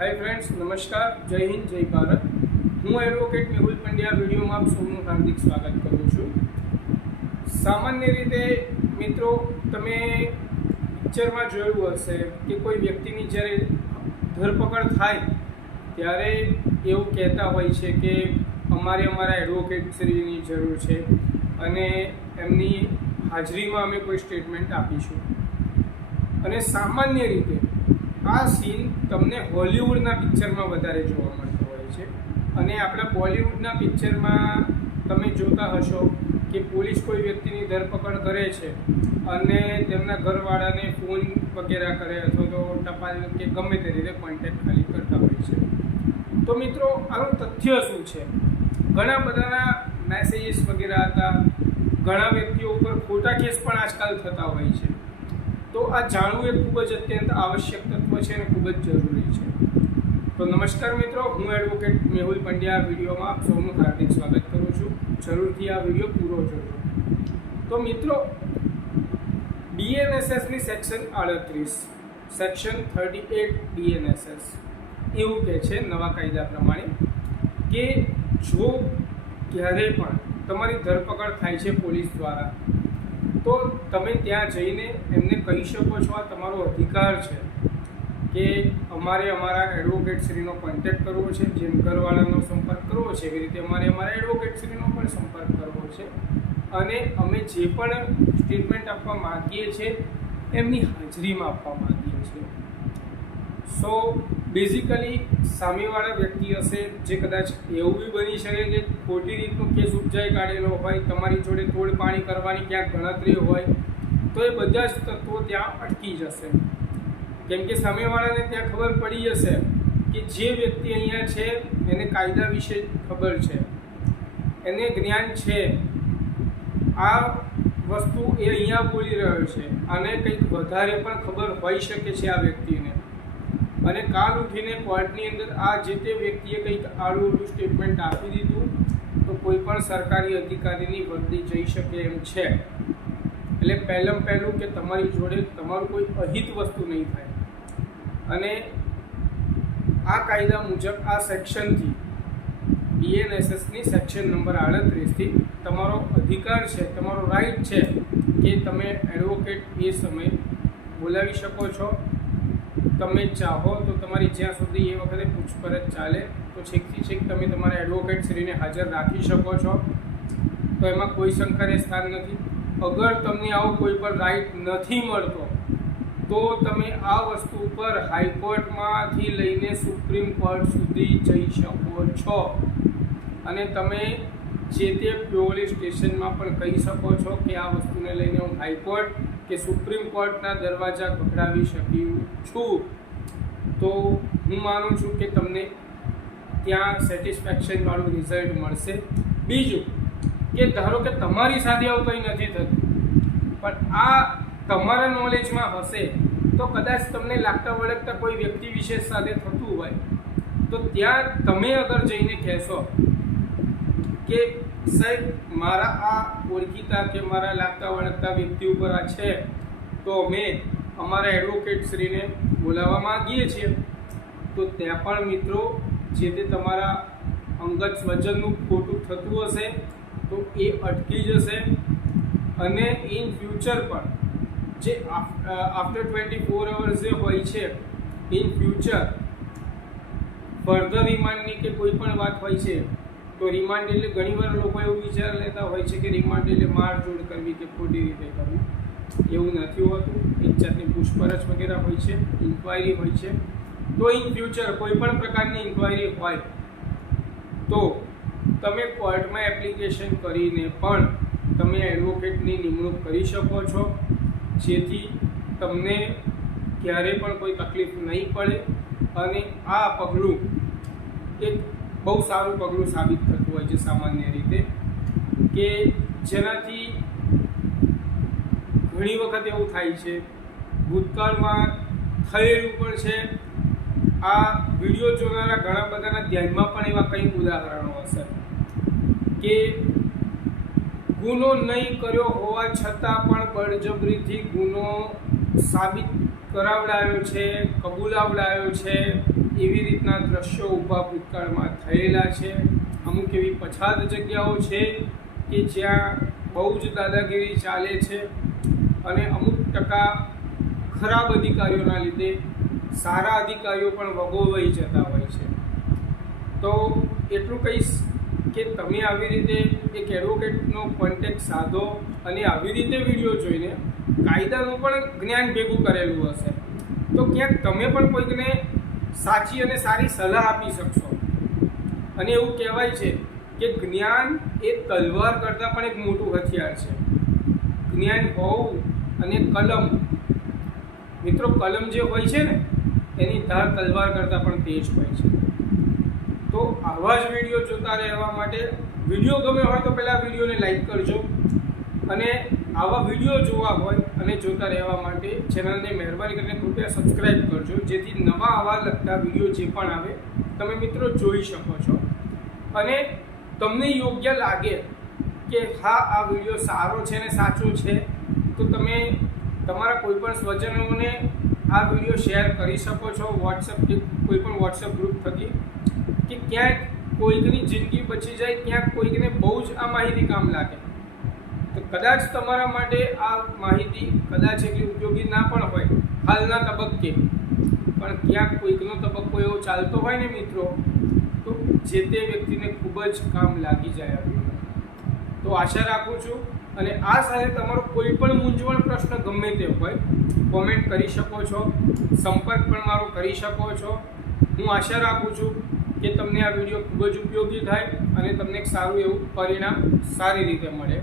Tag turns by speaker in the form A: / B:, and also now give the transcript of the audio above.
A: Hi friends નમસ્કાર. જય હિન્દ, જય ભારત. હું એડવોકેટ મેહુલ પંડ્યા, વિડીયોમાં આપ સૌનું હાર્દિક સ્વાગત કરું છું. સામાન્ય રીતે, મિત્રો, તમે પિક્ચરમાં જોયું હશે કે કોઈ વ્યક્તિની જ્યારે ધરપકડ થાય, ત્યારે એવું કહેતા હોય છે કે અમારે અમારા એડવોકેટ શ્રીની જરૂર છે અને એમની હાજરીમાં અમે કોઈ સ્ટેટમેન્ટ આપીશું. અને સામાન્ય રીતે આ સીન તમને હોલિવૂડના પિક્ચરમાં વધારે જોવા મળતો હોય છે. અને આપણા બોલિવૂડના પિક્ચરમાં તમે જોતા હશો કે પોલીસ કોઈ વ્યક્તિની ધરપકડ કરે છે અને તેમના ઘરવાળાને ફોન વગેરે કરે અથવા તો ટપાલ કે ગમે તે રીતે કોન્ટેક્ટ ખાલી કરતા હોય છે. તો મિત્રો, આનું તથ્ય શું છે? ઘણા બધાના મેસેજીસ વગેરે હતા. ઘણા વ્યક્તિઓ ઉપર ખોટા કેસ પણ આજકાલ થતા હોય છે. તો આ જાણવું એ ખૂબ જ અત્યંત આવશ્યક તત્વ છે અને ખૂબ જ જરૂરી છે. તો નમસ્કાર મિત્રો, હું એડવોકેટ મેહુલ પંડ્યા વિડીયોમાં આપ સૌનું હાર્દિક સ્વાગત કરું છું. જરૂરથી આ વીડિયો પૂરો જોજો. તો મિત્રો ડીએનએસએસની સેક્શન આડત્રીસ, સેક્શન થર્ટી એટ ડીએનએસએસ. એવું કહે છે નવા કાયદા પ્રમાણે કે જો ક્યારે પણ તમારી ધરપકડ થાય છે પોલીસ દ્વારા તો તમે ત્યાં જઈને એમને કહી શકો છો, આ તમારો અધિકાર છે કે અમારે અમારા એડવોકેટ શ્રીનો કોન્ટેક્ટ કરવો છે જેમ ઘરવાળાનો સંપર્ક કરવો છે, એવી રીતે અમારે અમારા એડવોકેટ શ્રીનો પણ સંપર્ક કરવો છે. અને અમે જે પણ સ્ટેટમેન્ટ આપવા માગીએ છીએ, એમની હાજરીમાં આપવા માગીએ છીએ. સો બેઝિકલી સામેવાળા વ્યક્તિ હશે જે કદાચ એવું બી બની શકે કે ખોટી રીતનો કેસ ઉપજાઈ કાઢેલો હોય, તમારી જોડે તોડ પાણી કરવાની ક્યાંક ગણતરી હોય, તો એ બધા જ તત્વો ત્યાં અટકી જશે. કેમ કે સામેવાળાને ત્યાં ખબર પડી જશે કે જે વ્યક્તિ અહીંયા છે, એને કાયદા વિશે ખબર છે. એને જ્ઞાન છે. આ વસ્તુ એ અહીંયા બોલી રહ્યો છે. અને કંઈક વધારે પણ ખબર હોઈ શકે છે આ વ્યક્તિને. અને કાલ ઉઠીને કોર્ટની અંદર આ જે તે વ્યક્તિએ કંઈક આડું સ્ટેટમેન્ટ આપી દીધું, તો કોઈ પણ સરકારી અધિકારીની વર્દી જઈ શકે એમ છે. એટલે પહેલાં પહેલું કે તમારી જોડે તમારું કોઈ અહિત વસ્તુ નહીં થાય. અને આ કાયદા મુજબ આ સેક્શનથી બીએનએસએસની સેક્શન નંબર આડત્રીસથી તમારો અધિકાર છે, તમારો રાઈટ છે કે તમે એડવોકેટ એ સમયે બોલાવી શકો છો. તમે ચાહો તો તમારી જ્યાં સુધી એ વખતે પૂછપરછ ચાલે, તો છેકથી છેક તમે તમારા એડવોકેટ શ્રીને હાજર રાખી શકો છો. તો એમાં કોઈ શંકાને સ્થાન નથી. અગર તમને આવો કોઈ પણ રાઈટ નથી મળતો, તો તમે આ વસ્તુ ઉપર હાઈકોર્ટમાંથી લઈને સુપ્રીમ કોર્ટ સુધી જઈ શકો છો. અને તમે જે તે પ્યોલી સ્ટેશનમાં પણ કહી શકો છો કે આ વસ્તુને લઈને હું હાઈકોર્ટ કે સુપ્રીમ કોર્ટના દરવાજા ખખડાવી શક્યું છું, તો હું માનું છું કે તમને ત્યાં સેટિસ્ફેક્શનવાળું રિઝલ્ટ મળશે. બીજું, કે ધારો કે તમારી સાથે આવું કંઈ નથી થતું, પણ આ તમારા નોલેજમાં હશે, તો કદાચ તમને લાગતા વળગતા કોઈ વ્યક્તિ વિશેષ સાથે થતું હોય, તો ત્યાં તમે અગર જઈને કહેશો કે, સાહેબ, મારા આ ઓળખીતા કે મારા લાગતા વળગતા વ્યક્તિ ઉપર આ છે, તો અમે અમારા એડવોકેટ શ્રીને બોલાવવા માગીએ છીએ. તો ત્યાં પણ મિત્રો, જે તે તમારા અંગત સ્વજનનું ખોટું થતું હશે, તો એ અટકી જશે. અને ઇન ફ્યુચર પણ, જે આફ્ટર ટ્વેન્ટી ફોર અવર્સ જે હોય છે ઇન ફ્યુચર ફર્ધર રિમાન્ડની કે કોઈ પણ વાત હોય છે તો રિમાન્ડ એટલે ઘણીવાર લોકો એવું વિચાર લેતા હોય છે કે રિમાન્ડ એટલે મારઝોડ કરવી કે ખોટી રીતે કરવી. એવું નથી હોતું. એક જાતની પૂછપરછ વગેરે હોય છે ઇન્ક્વાયરી હોય છે. તો ઇન ફ્યુચર કોઈ પણ પ્રકારની ઇન્ક્વાયરી હોય, તો તમે કોર્ટમાં એપ્લિકેશન કરીને પણ તમે એડવોકેટની નિમણૂક કરી શકો છો. જેથી તમને ક્યારે પણ કોઈ તકલીફ નહીં પડે. અને આ પગલું એક બહુ સારું પગલું સાબિત થતું હોય છે સામાન્ય રીતે કે જેનાથી ઘણી વખત એવું થાય છે, ભૂતકાળમાં થયેલું પણ છે. આ વીડિયો જોનારા ઘણા બધાના ધ્યાનમાં પણ એવા કંઈક ઉદાહરણો હશે કે ગુનો નહીં કર્યો હોવા છતાં પણ બળજબરીથી ગુનો સાબિત કરાવડાયો છે, કબૂલાવડાયો છે. એવી રીતના દ્રશ્યો ઊભા ભૂતકાળમાં થયેલા છે. અમુક એવી પછાત જગ્યાઓ છે કે જ્યાં બહુ જ દાદાગીરી ચાલે છે અને અમુક ટકા ખરાબ અધિકારીઓના લીધે સારા અધિકારીઓ પણ વગોવાઈ જતા હોય છે. તો એટલું કહીશ કે તમે આવી રીતે એક એડવોકેટનો કોન્ટેક્ટ સાધો અને આવી રીતે વીડિયો જોઈને કાયદાનું પણ જ્ઞાન ભેગું કરેલું હશે. તો ક્યાંક તમે પણ કોઈકને સાચી અને સારી સલાહ આપી શકશો. અને એવું કહેવાય છે કે જ્ઞાન એ તલવાર કરતાં પણ એક મોટું હથિયાર છે. જ્ઞાન હોવું અને કલમ, મિત્રો કલમ જે હોય છે ને, એની ધાર તલવાર કરતાં પણ તેજ હોય છે. તો આવા જ વીડિયો જોતા રહેવા માટે વીડિયો ગમે હોય તો પહેલાં વિડીયોને લાઈક કરજો અને આવા વીડિયો જોવા હોય અને જોતા રહેવા માટે ચેનલને મહેરબાની કરીને કૃપયા સબસ્ક્રાઈબ કરજો, જેથી નવા આવા લગતા વીડિયો જે પણ આવે, તમે મિત્રો જોઈ શકો છો. અને તમને યોગ્ય લાગે કે હા, આ વીડિયો સારો છે ને સાચો છે, તો તમે તમારા કોઈપણ સ્વજનોને આ વીડિયો શેર કરી શકો છો વોટ્સઅપ કે કોઈ પણ વોટ્સઅપ ગ્રુપ થકી, કે ક્યાંક કોઈકની જિંદગી બચી જાય ક્યાંક કોઈકને બહુ જ આ માહિતી કામ લાગે. તો કદાચ તમારા માટે આ માહિતી કદાચ એટલી ઉપયોગી ના પણ હોય હાલના તબક્કે. પણ ક્યાંક કોઈકનો તબક્કો એવો ચાલતો હોય ને મિત્રો, તો જે તે વ્યક્તિને ખૂબ જ કામ લાગી જાય તો આશા રાખું છું અને આ સાથે તમારો કોઈ પણ મૂંઝવણ પ્રશ્ન ગમે તે હોય કોમેન્ટ કરી શકો છો, સંપર્ક પણ મારો કરી શકો છો. હું આશા રાખું છું કે તમને આ વીડિયો ખૂબ જ ઉપયોગી થાય અને તમને એક સારું એવું પરિણામ સારી રીતે મળે.